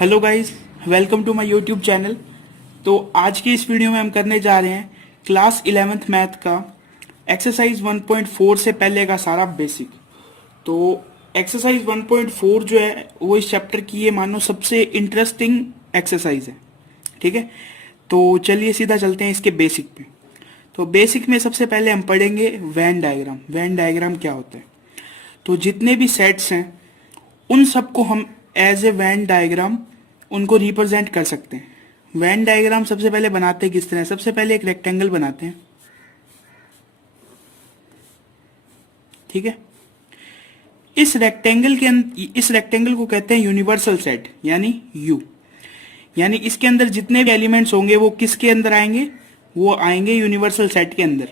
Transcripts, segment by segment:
Hello guys, welcome to my YouTube channel. तो आज की इस वीडियो में हम करने जा रहे हैं क्लास 11th मैथ का एक्सरसाइज 1.4 से पहले का सारा बेसिक। तो एक्सरसाइज 1.4 जो है वो इस चैप्टर की ये मानो सबसे इंटरेस्टिंग एक्सरसाइज है। ठीक है, तो चलिए सीधा चलते हैं इसके बेसिक पे। तो बेसिक में सबसे पहले हम पढ़ेंगे वेन डायग्राम। वेन डायग्राम क्या होता है? तो जितने भी सेट्स हैं उन सबको हम एज ए वेन डायग्राम उनको रिप्रेजेंट कर सकते हैं। वेन डायग्राम सबसे पहले बनाते हैं किस तरह? सबसे पहले एक रेक्टेंगल बनाते हैं। ठीक है, इस रेक्टेंगल को कहते हैं यूनिवर्सल सेट यानी यू। यानी इसके अंदर जितने भी एलिमेंट्स होंगे वो किसके अंदर आएंगे? वो आएंगे यूनिवर्सल सेट के अंदर।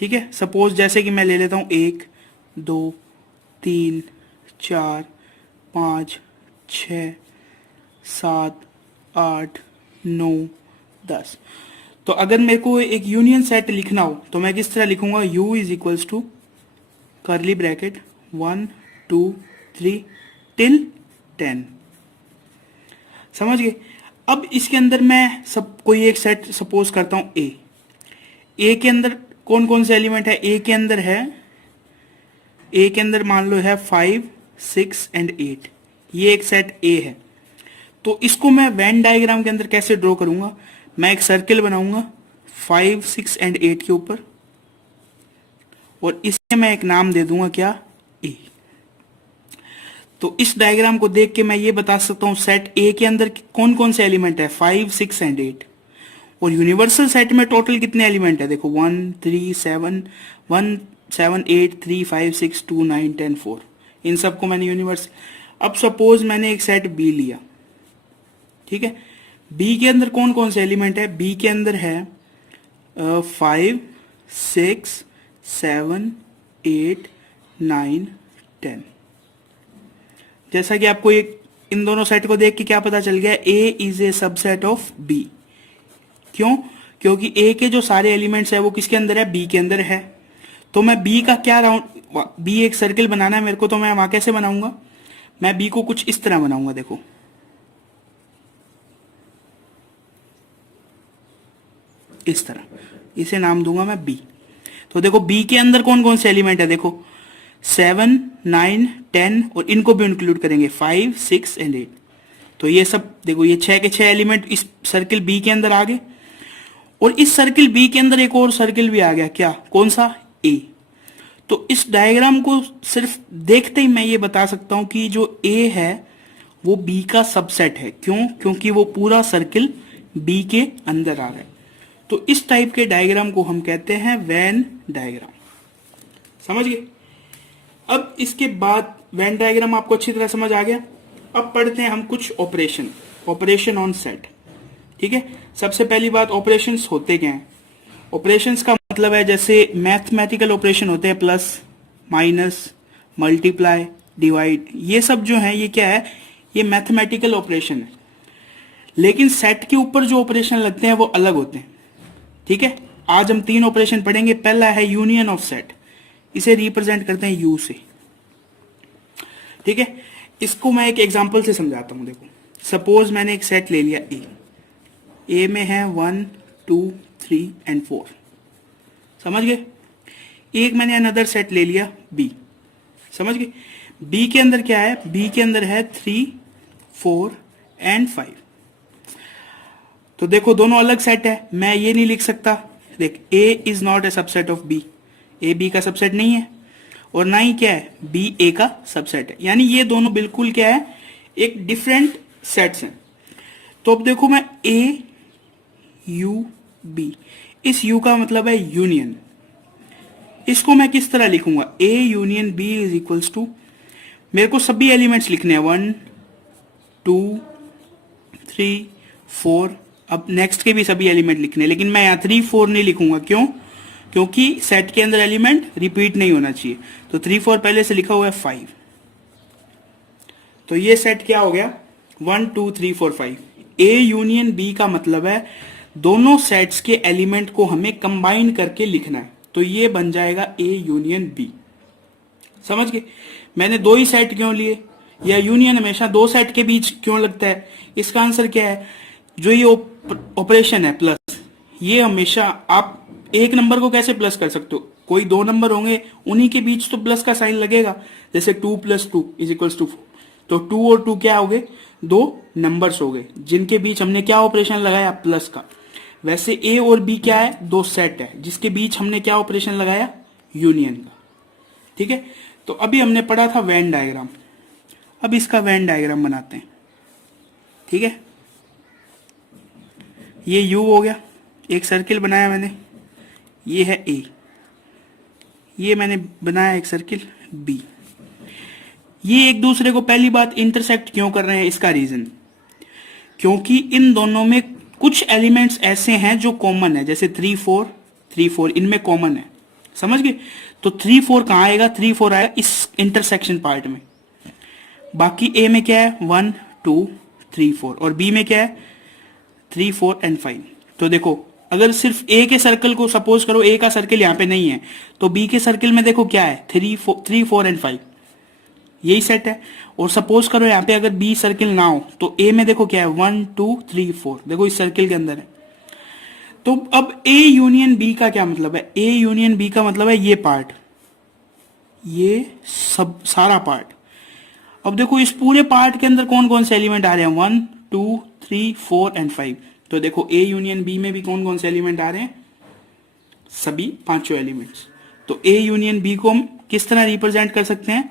ठीक है, सपोज जैसे कि मैं ले लेता हूं 1 2 3 4 5 6 7 8 9 10। तो अगर मेरे को एक यूनियन सेट लिखना हो तो मैं किस तरह लिखूंगा? U is equals to curly bracket 1 2 3 till 10। समझ गए? अब इसके अंदर मैं सब कोई एक सेट सपोज करता हूं ए के अंदर कौन कौन से एलिमेंट है? ए के अंदर मान लो है 5 6 एंड 8। ये एक सेट ए है। तो इसको मैं वेन डायग्राम के अंदर कैसे ड्रॉ करूंगा? मैं एक सर्किल बनाऊंगा 5 6 एंड 8 के ऊपर और इसे मैं एक नाम दे दूंगा क्या? ए। तो इस डायग्राम को देख के मैं ये बता सकता हूं सेट ए के अंदर कौन कौन से एलिमेंट है? 5 6 एंड 8। और यूनिवर्सल सेट में टोटल कितने एलिमेंट है? देखो 1 3 7 1 7 8 3 5 6 2 9 10 4। इन सबको मैंने यूनिवर्सल। अब सपोज मैंने एक सेट बी लिया। ठीक है, बी के अंदर कौन कौन से एलिमेंट है? बी के अंदर है 5 6 7 8 9 10। जैसा कि आपको एक इन दोनों सेट को देख के क्या पता चल गया? A is a subset of B. क्यों? क्योंकि ए के जो सारे एलिमेंट्स है वो किसके अंदर है? बी के अंदर है। तो मैं बी का क्या राउंड, बी एक सर्किल बनाना है मेरे को, तो मैं वहां कैसे बनाऊंगा? मैं बी को कुछ इस तरह बनाऊंगा। देखो इस तरह, इसे नाम दूंगा मैं बी। तो देखो बी के अंदर कौन कौन से एलिमेंट है? देखो 7 9 10 और इनको भी इंक्लूड करेंगे 5 6 एंड 8। तो ये सब देखो, ये 6 के 6 एलिमेंट इस सर्किल बी के अंदर आ गए। और इस सर्किल बी के अंदर एक और सर्किल भी आ गया। क्या? कौन सा? ए। तो इस डायग्राम को सिर्फ देखते ही मैं ये बता सकता हूं कि जो ए है वो बी का सबसेट है। क्यों? क्योंकि वो पूरा सर्किल बी के अंदर आ रहा है। तो इस टाइप के डायग्राम को हम कहते हैं वेन डायग्राम। समझ गए? अब इसके बाद वेन डायग्राम आपको अच्छी तरह समझ आ गया। अब पढ़ते हैं हम कुछ ऑपरेशन ऑन सेट। ठीक है, सबसे पहली बात, ऑपरेशंस होते क्या हैं? ऑपरेशंस का मतलब है जैसे मैथमेटिकल ऑपरेशन होते हैं, प्लस माइनस मल्टीप्लाई डिवाइड, ये सब जो है ये क्या है? ये मैथमेटिकल ऑपरेशन है। लेकिन सेट के ऊपर जो ऑपरेशन लगते हैं वो अलग होते हैं। ठीक है, आज हम 3 ऑपरेशन पढ़ेंगे। पहला है यूनियन ऑफ सेट, इसे रिप्रेजेंट करते हैं यू से। ठीक है, इसको मैं एक एग्जांपल से समझाता हूं। देखो सपोज मैंने एक सेट ले लिया ए में है 1 2 3 एंड 4। समझ गए? एक मैंने अनदर सेट ले लिया बी। समझ गए? बी के अंदर क्या है? बी के अंदर है 3 4 एंड 5। तो देखो दोनों अलग सेट है, मैं ये नहीं लिख सकता। देख, A is not a subset of B. A B का सबसेट नहीं है और ना ही क्या है? बी ए का सबसेट है। यानी ये दोनों बिल्कुल क्या है? एक डिफरेंट सेट्स हैं। तो अब देखो मैं ए यू बी, इस यू का मतलब है यूनियन। इसको मैं किस तरह लिखूंगा? A union B is equals to, मेरे को सभी एलिमेंट्स लिखने हैं 1 2 3 4। अब नेक्स्ट के भी सभी एलिमेंट लिखने हैं, लेकिन मैं यहाँ 3 4 नहीं लिखूंगा। क्यों? क्योंकि सेट के अंदर एलिमेंट रिपीट नहीं होना चाहिए। तो 3 4 पहले से लिखा हुआ है 5। तो ये सेट क्या हो गया? 1 2 3 4 5। ए यूनियन बी का मतलब है दोनों सेट्स के एलिमेंट को हमें कंबाइन करके लिखना है। तो ये बन जाएगा ए यूनियन बी। समझ गए? मैंने 2 ही सेट क्यों लिए? या यूनियन हमेशा दो सेट के बीच क्यों लगता है? इसका आंसर क्या है? जो ये ऑपरेशन है प्लस, ये हमेशा आप एक नंबर को कैसे प्लस कर सकते हो? कोई दो नंबर होंगे उन्हीं के बीच तो प्लस का साइन लगेगा। जैसे 2 + 2 = 4, तो 2 और 2 क्या हो गए? दो नंबर्स हो गए जिनके बीच हमने क्या ऑपरेशन लगाया? प्लस का। वैसे ए और बी क्या है? दो सेट है जिसके बीच हमने क्या ऑपरेशन लगाया? यूनियन का। ठीक है, तो अभी हमने पढ़ा था वेन डायग्राम। अब इसका वेन डायग्राम बनाते हैं। ठीक है, ये यू हो गया, एक सर्किल बनाया मैंने, ये है ए, ये मैंने बनाया एक सर्किल बी। ये एक दूसरे को पहली बात इंटरसेक्ट क्यों कर रहे हैं? इसका रीजन, क्योंकि इन दोनों में कुछ एलिमेंट्स ऐसे हैं जो कॉमन है, जैसे 3 4 3 4 इनमें कॉमन है। समझ गए? तो 3 4 कहां आएगा? 3 4 आएगा इस इंटरसेक्शन पार्ट में। बाकी ए में क्या है? 1 2 3 4, और बी में क्या है? 3 4 and 5। तो देखो, अगर सिर्फ ए के सर्कल को सपोज करो, ए का सर्किल यहाँ पे नहीं है, तो बी के सर्किल में देखो क्या है? 3 4 and 5, यही सेट है। और सपोज करो यहाँ पे अगर बी सर्किल ना हो, तो ए में देखो क्या है? 1 2 3 4, देखो इस सर्किल के अंदर है। तो अब ए यूनियन बी का क्या मतलब है? ए यूनियन बी का मतलब है ये पार्ट, ये सब सारा पार्ट। अब देखो इस पूरे पार्ट के अंदर कौन कौन से एलिमेंट आ रहे हैं? 1 2 3 4 and 5। तो देखो ए यूनियन बी में भी कौन कौन से एलिमेंट आ रहे हैं? सभी पांचों एलिमेंट्स। तो ए यूनियन बी को हम किस तरह रिप्रेजेंट कर सकते हैं?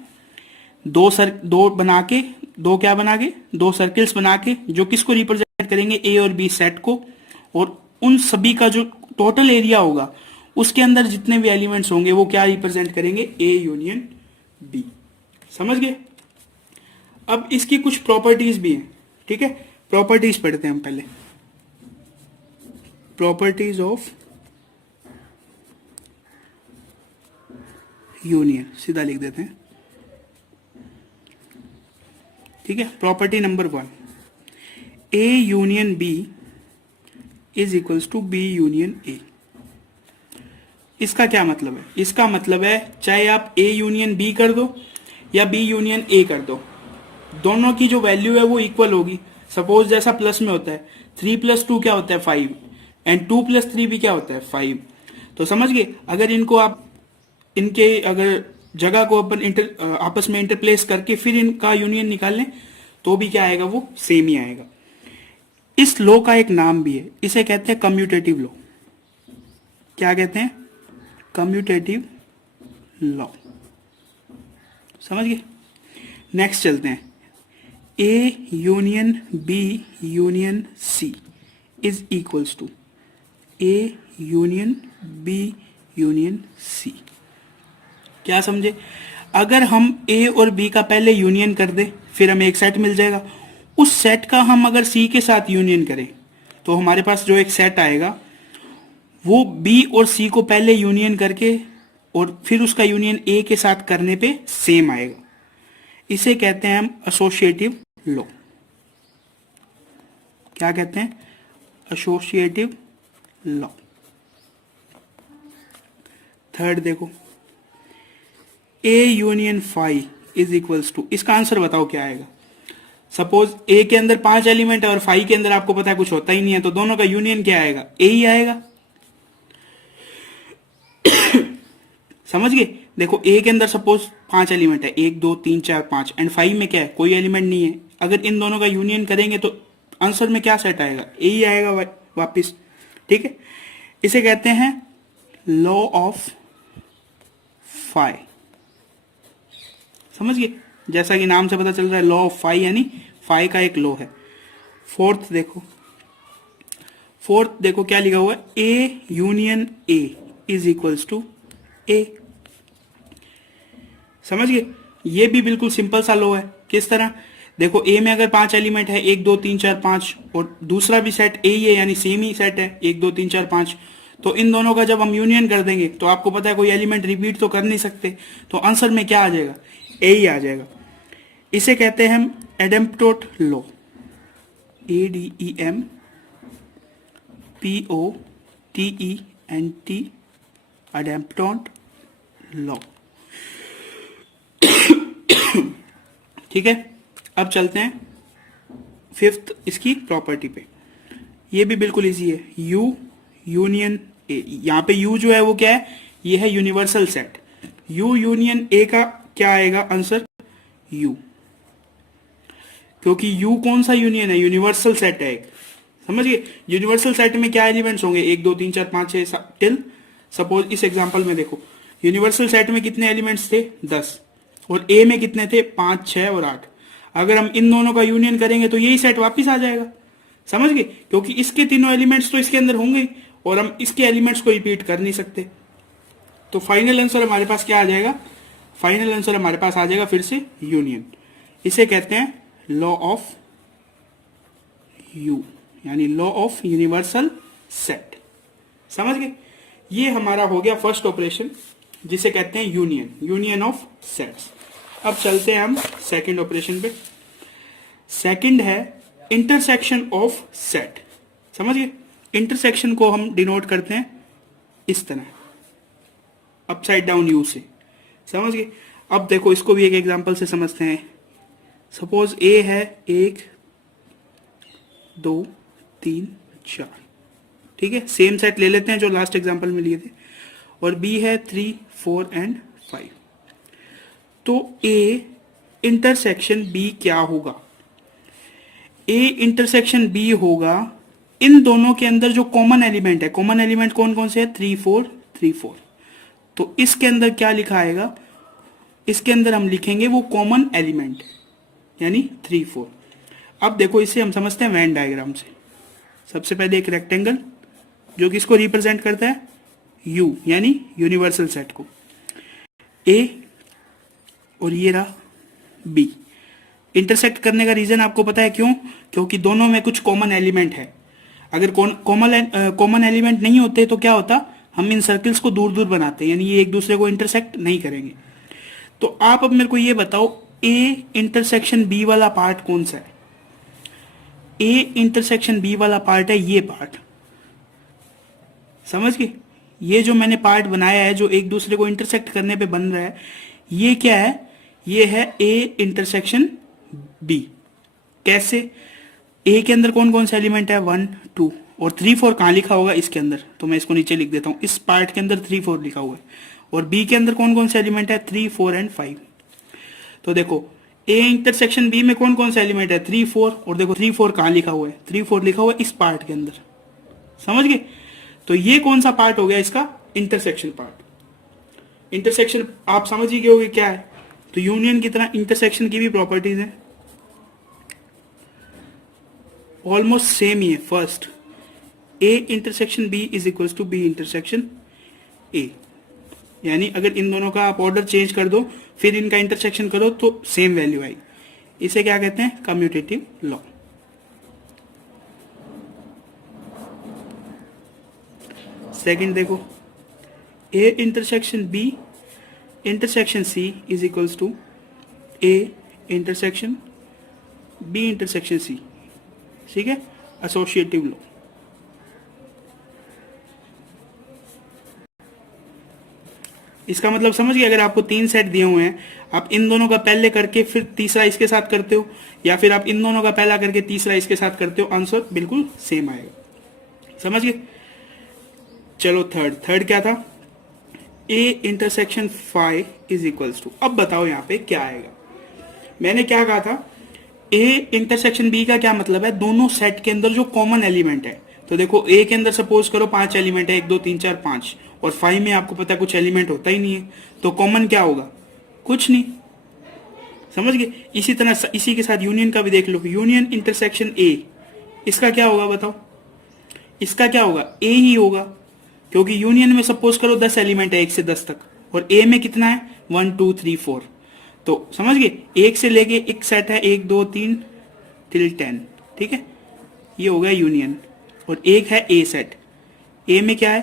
दो बना के, दो क्या बना के? दो सर्किल्स बना के, जो किसको रिप्रेजेंट करेंगे? ए और बी सेट को। और उन सभी का जो टोटल एरिया होगा उसके अंदर जितने भी एलिमेंट्स होंगे वो क्या रिप्रेजेंट करेंगे? A union B. समझ गए? अब इसकी कुछ प्रॉपर्टीज भी हैं। ठीक है, प्रॉपर्टीज पढ़ते हैं हम पहले। प्रॉपर्टीज ऑफ यूनियन सीधा लिख देते हैं। ठीक है, property number 1, A union B = B union A. इसका क्या मतलब है? इसका मतलब है चाहे आप ए यूनियन बी कर दो या बी यूनियन ए कर दो, दोनों की जो वैल्यू है वो इक्वल होगी। सपोज जैसा प्लस में होता है, 3 + 2 क्या होता है? 5, एंड 2 + 3 भी क्या होता है? 5। तो समझ गए? अगर इनको आप इनके अगर जगह को अपन आपस में इंटरप्लेस करके फिर इनका यूनियन निकाल लें तो भी क्या आएगा? वो सेम ही आएगा। इस लॉ का एक नाम भी है, इसे कहते हैं कम्यूटेटिव लॉ। क्या कहते हैं? Commutative law. समझ गए? नेक्स्ट चलते हैं। A union B union C = A union B union C. क्या समझे? अगर हम ए और बी का पहले यूनियन कर दे फिर हमें एक सेट मिल जाएगा। उस सेट का हम अगर सी के साथ यूनियन करें तो हमारे पास जो एक सेट आएगा वो बी और सी को पहले यूनियन करके और फिर उसका यूनियन ए के साथ करने पे सेम आएगा। इसे कहते हैं हम एसोसिएटिव लॉ। क्या कहते हैं? Associative law. थर्ड देखो, ए यूनियन फाई = इसका आंसर बताओ क्या आएगा? सपोज ए के अंदर 5 एलिमेंट है और फाई के अंदर आपको पता है कुछ होता ही नहीं है, तो दोनों का यूनियन क्या आएगा? ए ही आएगा। समझ गए? देखो ए के अंदर सपोज 5 एलिमेंट है, 1 2 3 4 5, एंड फाइव में क्या है? कोई एलिमेंट नहीं है। अगर इन दोनों का यूनियन करेंगे तो आंसर में क्या सेट आएगा? ए ही आएगा वापिस। ठीक है, इसे कहते हैं लॉ ऑफ फाई। समझ गए? जैसा कि नाम से पता चल रहा है, लॉ ऑफ फाई यानी फाई का एक लॉ है। फोर्थ देखो क्या लिखा हुआ है? ए यूनियन ए = ए। समझ गए? ये भी बिल्कुल सिंपल सा लॉ है। किस तरह? देखो ए में अगर 5 एलिमेंट है, 1 2 3 4 5, और दूसरा भी सेट ए ही है यानी सेम ही सेट है 1 2 3 4 5, तो इन दोनों का जब हम यूनियन कर देंगे तो आपको पता है कोई एलिमेंट रिपीट तो कर नहीं सकते, तो आंसर में क्या आ जाएगा? ए ही आ जाएगा। इसे कहते हैं हम idempotent law. ADEMPOTENT, idempotent law. ठीक है, अब चलते हैं फिफ्थ इसकी प्रॉपर्टी पे। ये भी बिल्कुल इजी है, यू यूनियन ए। यहाँ पे यू जो है वो क्या है, ये है universal set. You union A का क्या आएगा आंसर, यू, क्योंकि यू कौन सा यूनियन है, यूनिवर्सल सेट है एक। समझ गए, यूनिवर्सल सेट में क्या एलिमेंट्स होंगे, 1 2 3 4 5 6 टिल, सपोज इस एग्जांपल में देखो यूनिवर्सल सेट में कितने एलिमेंट्स थे 10, और ए में कितने थे 5 6 और 8। अगर हम इन दोनों का यूनियन करेंगे तो यही सेट वापस आ जाएगा। समझ गए, क्योंकि इसके तीनों एलिमेंट्स तो इसके अंदर होंगे और हम इसके एलिमेंट्स को रिपीट कर नहीं सकते। तो फाइनल आंसर हमारे पास क्या आ जाएगा, फाइनल आंसर हमारे पास आ जाएगा फिर से यूनियन। इसे कहते हैं लॉ ऑफ यू, यानी लॉ ऑफ यूनिवर्सल सेट। समझ गए, ये हमारा हो गया फर्स्ट ऑपरेशन जिसे कहते हैं यूनियन, यूनियन ऑफ सेट्स। अब चलते हैं हम सेकंड ऑपरेशन पे। सेकंड है इंटरसेक्शन ऑफ सेट। समझ गए, इंटरसेक्शन को हम डिनोट करते हैं इस तरह, अपसाइड डाउन यू से। समझ गए, अब देखो इसको भी एक एग्जांपल से समझते हैं। सपोज ए है 1 2 3 4, ठीक है, सेम सेट ले लेते हैं जो लास्ट एग्जांपल में लिए थे, और बी है 3 4 एंड 5। तो ए इंटरसेक्शन बी क्या होगा, ए इंटरसेक्शन बी होगा इन दोनों के अंदर जो कॉमन एलिमेंट है। कॉमन एलिमेंट कौन कौन से है, 3 4 3 4। तो इसके अंदर क्या लिखा आएगा, इसके अंदर हम लिखेंगे वो कॉमन एलिमेंट, यानी 3 4। अब देखो इसे हम समझते हैं वेन डायग्राम से। सबसे पहले एक रेक्टेंगल जो कि इसको रिप्रेजेंट करता है यू, यानी यूनिवर्सल सेट को, ए और ये रहा बी। इंटरसेक्ट करने का रीजन आपको पता है क्यों, क्योंकि दोनों में कुछ कॉमन एलिमेंट है। अगर कॉमन एलिमेंट नहीं होते तो क्या होता, हम इन सर्कल्स को दूर दूर बनाते हैं, यानी ये एक दूसरे को इंटरसेक्ट नहीं करेंगे। तो आप अब मेरे को ये बताओ ए इंटरसेक्शन बी वाला पार्ट कौन सा है। ए इंटरसेक्शन बी वाला पार्ट है ये पार्ट। समझ गए, ये जो मैंने पार्ट बनाया है जो एक दूसरे को इंटरसेक्ट करने पे बन रहा है, ये क्या है, ये है ए इंटरसेक्शन बी। कैसे, ए के अंदर कौन कौन से एलिमेंट है, 1 2 और 3 4 कहाँ लिखा होगा, इसके अंदर। तो मैं इसको नीचे लिख देता हूं, इस पार्ट के अंदर 3 4 लिखा हुआ है। और बी के अंदर कौन कौन से एलिमेंट है, 3 4 एंड 5। तो देखो ए इंटरसेक्शन बी में कौन कौन से एलिमेंट है, 3 4, और देखो 3 4 कहाँ लिखा हुआ है, 3 4 लिखा हुआ है इस पार्ट के अंदर। समझ गए, तो ये कौन सा पार्ट हो गया इसका, इंटरसेक्शन पार्ट। इंटरसेक्शन आप समझ ही गए होगे क्या है। तो यूनियन की तरह इंटरसेक्शन की भी प्रॉपर्टीज है, ऑलमोस्ट सेम ही है। First A intersection B is equal to B intersection A, यानी अगर इन दोनों का आप ऑर्डर चेंज कर दो फिर इनका इंटरसेक्शन करो तो सेम वैल्यू आएगी। इसे क्या कहते हैं, कम्यूटेटिव लॉ। सेकंड देखो, A intersection B intersection C is equals to A intersection B intersection C. ठीक है, एसोसिएटिव लॉ। इसका मतलब समझ गए, अगर आपको 3 सेट दिए हुए हैं, आप इन दोनों का पहले करके फिर तीसरा इसके साथ करते हो, या फिर आप इन दोनों का पहला करके तीसरा इसके साथ करते हो, आंसर बिल्कुल सेम आएगा। समझ गए। चलो थर्ड क्या था, A intersection phi is equals to. अब बताओ यहाँ पे क्या आएगा। मैंने क्या कहा था, ए इंटरसेक्शन बी का क्या मतलब है, दोनों सेट के अंदर जो कॉमन एलिमेंट है। तो देखो ए के अंदर सपोज करो 5 एलिमेंट है, 1 2 3 4 5, और 5 में आपको पता है कुछ एलिमेंट होता ही नहीं है, तो कॉमन क्या होगा, कुछ नहीं। समझ गए। इसी तरह इसी के साथ यूनियन का भी देख लो, यूनियन इंटरसेक्शन ए, इसका क्या होगा बताओ, इसका क्या होगा, ए ही होगा, क्योंकि यूनियन में सपोज करो 10 एलिमेंट है 1 से 10 तक, और ए में कितना है 1 2 3 4। तो समझ गए, 1 से लेके एक सेट है 1 2 3 टिल 10, ठीक है, ये हो गया यूनियन। और एक है ए सेट, ए में क्या है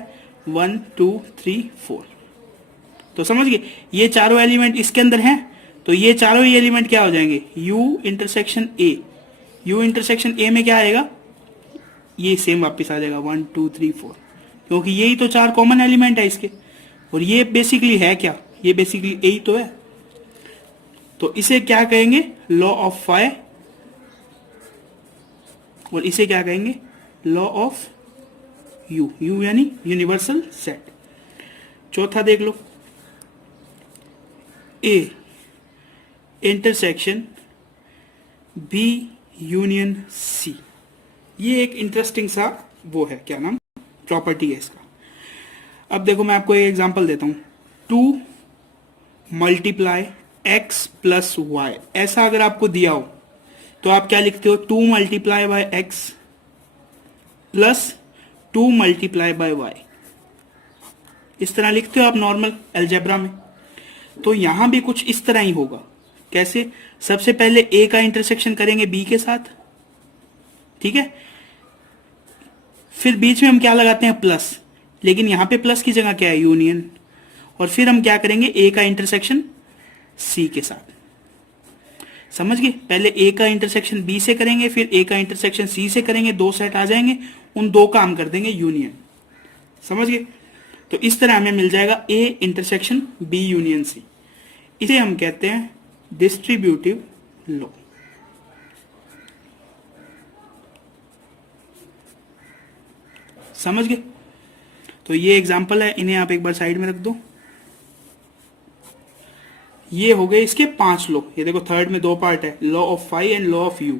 1 2 3 4। तो समझ गए, ये चारों एलिमेंट इसके अंदर हैं, तो ये चारों ही एलिमेंट क्या हो जाएंगे, you intersection A. You intersection A में क्या आएगा, ये सेम वापस आ जाएगा 1 2 3 4, क्योंकि यही तो 4 कॉमन एलिमेंट है इसके। और ये बेसिकली है क्या, ये बेसिकली ए ही तो है। तो इसे क्या कहेंगे, लॉ ऑफ फाई और इसे क्या कहेंगे, लॉ ऑफ यू, यू यानी यूनिवर्सल सेट। चौथा देख लो, A intersection B union C. ये एक इंटरेस्टिंग सा वो है, क्या नाम, प्रॉपर्टी है इसका। अब देखो मैं आपको एक एग्जांपल देता हूं, 2 मल्टीप्लाई एक्स प्लस वाई, ऐसा अगर आपको दिया हो तो आप क्या लिखते हो, 2 multiply by X plus 2 multiply by Y, इस तरह लिखते हो आप नॉर्मल अलजेब्रा में। तो यहां भी कुछ इस तरह ही होगा। कैसे, सबसे पहले ए का इंटरसेक्शन करेंगे बी के साथ, ठीक है, फिर बीच में हम क्या लगाते हैं, प्लस, लेकिन यहां पे प्लस की जगह क्या है, यूनियन, और फिर हम क्या करेंगे, ए का इंटरसेक्शन सी के साथ। समझ गए, पहले ए का इंटरसेक्शन बी से करेंगे, फिर ए का इंटरसेक्शन सी से करेंगे, 2 सेट आ जाएंगे, उन 2 का हम कर देंगे यूनियन। समझ गए, तो इस तरह हमें मिल जाएगा A intersection B union C. इसे हम कहते हैं डिस्ट्रीब्यूटिव लॉ। समझ गए, तो ये एग्जांपल है, इन्हें आप एक बार साइड में रख दो। ये हो गए इसके 5 लॉ। ये देखो थर्ड में 2 पार्ट है, law of phi and law of U.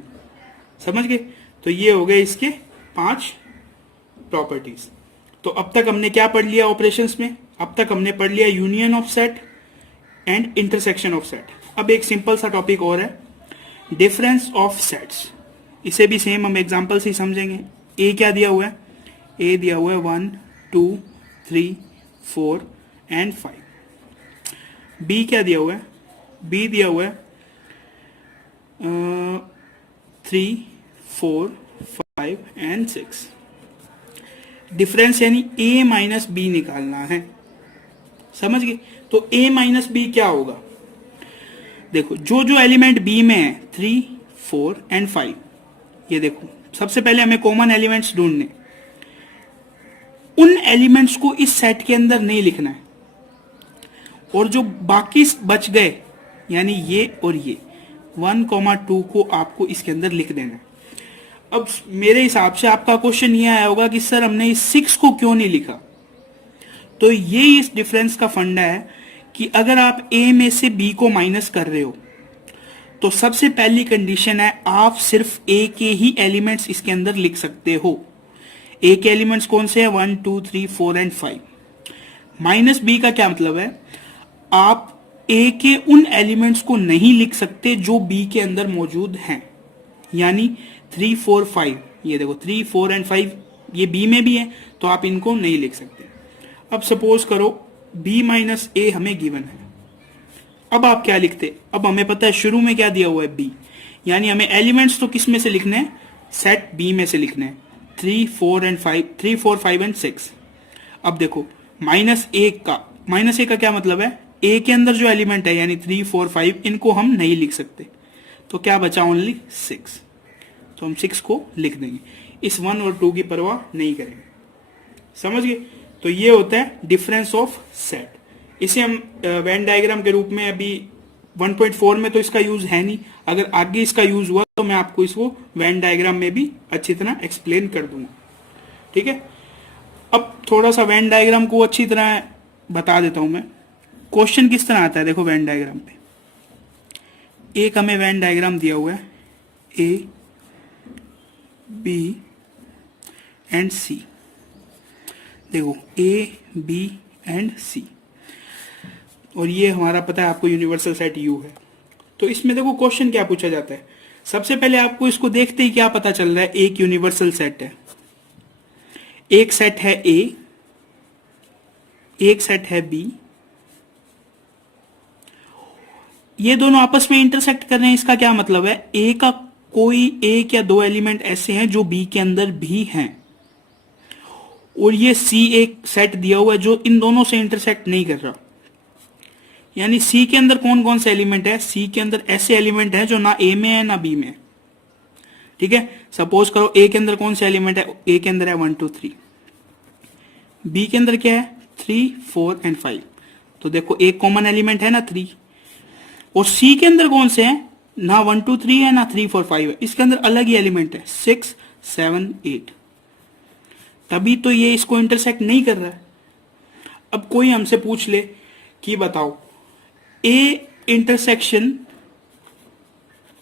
समझ गए, तो ये हो गए इसके 5 प्रॉपर्टीज। तो अब तक हमने क्या पढ़ लिया ऑपरेशंस में, अब तक हमने पढ़ लिया union of set and intersection of set. अब एक सिंपल सा टॉपिक और है, डिफरेंस ऑफ सेट्स। इसे भी सेम हम एग्जांपल से ही समझेंगे। ए क्या दिया हुआ है, ए दिया हुआ है 1 2 3 4 एंड 5। बी क्या दिया हुआ है, बी दिया हुआ है 3 4 5 एंड 6। डिफरेंस यानी ए माइनस बी निकालना है। समझ गए, तो ए माइनस बी क्या होगा, देखो जो जो एलिमेंट बी में है 3 4 एंड 5, ये देखो सबसे पहले हमें कॉमन एलिमेंट्स ढूंढने, उन एलिमेंट्स को इस सेट के अंदर नहीं लिखना है, और जो बाकी बच गए यानी ये और ये 1,2 को आपको इसके अंदर लिख देना है। अब मेरे हिसाब से आपका क्वेश्चन ये आया होगा कि सर हमने इस 6 को क्यों नहीं लिखा। तो ये इस डिफरेंस का फंडा है कि अगर आप ए में से बी को माइनस कर रहे हो तो सबसे पहली कंडीशन है आप सिर्फ ए के ही एलिमेंट्स इसके अंदर लिख सकते हो। ए के एलिमेंट्स कौन से हैं, 1 2 3 4 एंड 5। माइनस बी का क्या मतलब है, आप ए के उन एलिमेंट्स को नहीं लिख सकते जो बी के अंदर मौजूद हैं, यानी 3 4 5, ये देखो 3 4 एंड 5 ये बी में भी है, तो आप इनको नहीं लिख सकते। अब सपोज करो b माइनस ए हमें गिवन है, अब आप क्या लिखते, अब हमें पता है शुरू में क्या दिया हुआ है b, यानी हमें एलिमेंट्स तो किस में से लिखने हैं, सेट b में से लिखने हैं, 3 4 एंड 5 3 4 5 एंड 6। अब देखो माइनस ए का क्या मतलब है, ए के अंदर जो एलिमेंट है यानी 3 4 5 इनको हम नहीं लिख सकते, तो क्या बचा ओनली 6, तो हम 6 को लिख देंगे, इस 1 और 2 की परवाह नहीं करेंगे। समझ गए, तो ये होता है डिफरेंस ऑफ सेट। इसे हम वेन डायग्राम के रूप में, अभी 1.4 में तो इसका यूज है नहीं, अगर आगे इसका यूज हुआ तो मैं आपको इसको वेन डायग्राम में भी अच्छी तरह एक्सप्लेन कर दूंगा। ठीक है, अब थोड़ा सा वेन डायग्राम को अच्छी तरह बता देता हूं मैं। क्वेश्चन किस तरह आता है, देखो वेन डायग्राम पे एक हमें वेन डायग्राम दिया हुआ है, ए बी एंड सी। देखो ए बी एंड सी, और ये हमारा पता है आपको यूनिवर्सल सेट यू है। तो इसमें देखो क्वेश्चन क्या पूछा जाता है, सबसे पहले आपको इसको देखते ही क्या पता चल रहा है, एक यूनिवर्सल सेट है, एक सेट है ए, एक सेट है बी, ये दोनों आपस में इंटरसेक्ट कर रहे हैं। इसका क्या मतलब है, ए का कोई एक या दो एलिमेंट ऐसे हैं जो बी के अंदर भी हैं, और ये सी एक सेट दिया हुआ है जो इन दोनों से इंटरसेक्ट नहीं कर रहा। यानी सी के अंदर कौन कौन से एलिमेंट है, सी के अंदर ऐसे एलिमेंट हैं जो ना ए में है ना बी में है। ठीक है, सपोज करो ए के अंदर कौन से एलिमेंट है, ए के अंदर है 1 2 3, बी के अंदर क्या है 3 4 एंड 5। तो देखो एक कॉमन एलिमेंट है ना 3, और सी के अंदर कौन से हैं, ना 1 2 3 है ना 3 4 5 है, इसके अंदर अलग ही एलिमेंट है 6 7 8, तभी तो ये इसको इंटरसेक्ट नहीं कर रहा है। अब कोई हमसे पूछ ले कि बताओ ए इंटरसेक्शन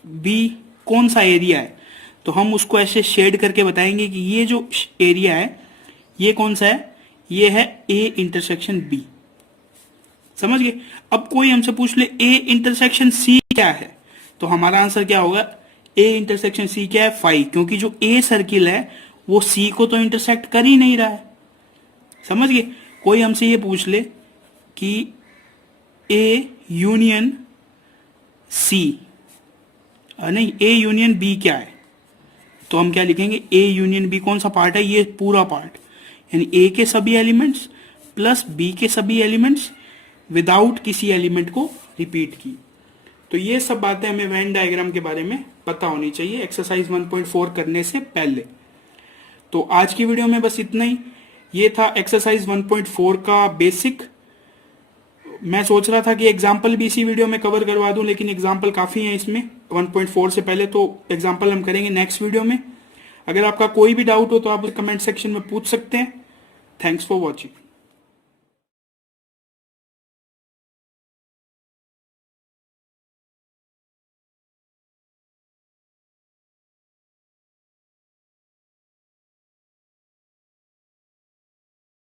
बी कौन सा एरिया है, तो हम उसको ऐसे शेड करके बताएंगे कि ये जो एरिया है ये कौन सा है, ये है ए इंटरसेक्शन बी। समझ गए। अब कोई हमसे पूछ ले ए इंटरसेक्शन सी क्या है, तो हमारा आंसर क्या होगा, ए इंटरसेक्शन सी क्या है 5, क्योंकि जो ए सर्किल है वो सी को तो इंटरसेक्ट कर ही नहीं रहा है। समझ गए। कोई हमसे ये पूछ ले कि ए यूनियन सी, नहीं ए यूनियन बी क्या है, तो हम क्या लिखेंगे, ए यूनियन बी कौन सा पार्ट है, ये पूरा पार्ट, यानी ए के सभी एलिमेंट्स प्लस बी के सभी एलिमेंट्स विदाउट किसी एलिमेंट को रिपीट की। तो ये सब बातें हमें वेन डायग्राम के बारे में पता होनी चाहिए एक्सरसाइज 1.4 करने से पहले। तो आज की वीडियो में बस इतना ही। ये था एक्सरसाइज 1.4 का बेसिक। मैं सोच रहा था कि एग्जाम्पल भी इसी वीडियो में कवर करवा दूं, लेकिन एग्जाम्पल काफ़ी हैं इसमें 1.4 से पहले, तो एग्जाम्पल हम करेंगे नेक्स्ट वीडियो में। अगर आपका कोई भी डाउट हो तो आप कमेंट सेक्शन में पूछ सकते हैं। Thanks for watching.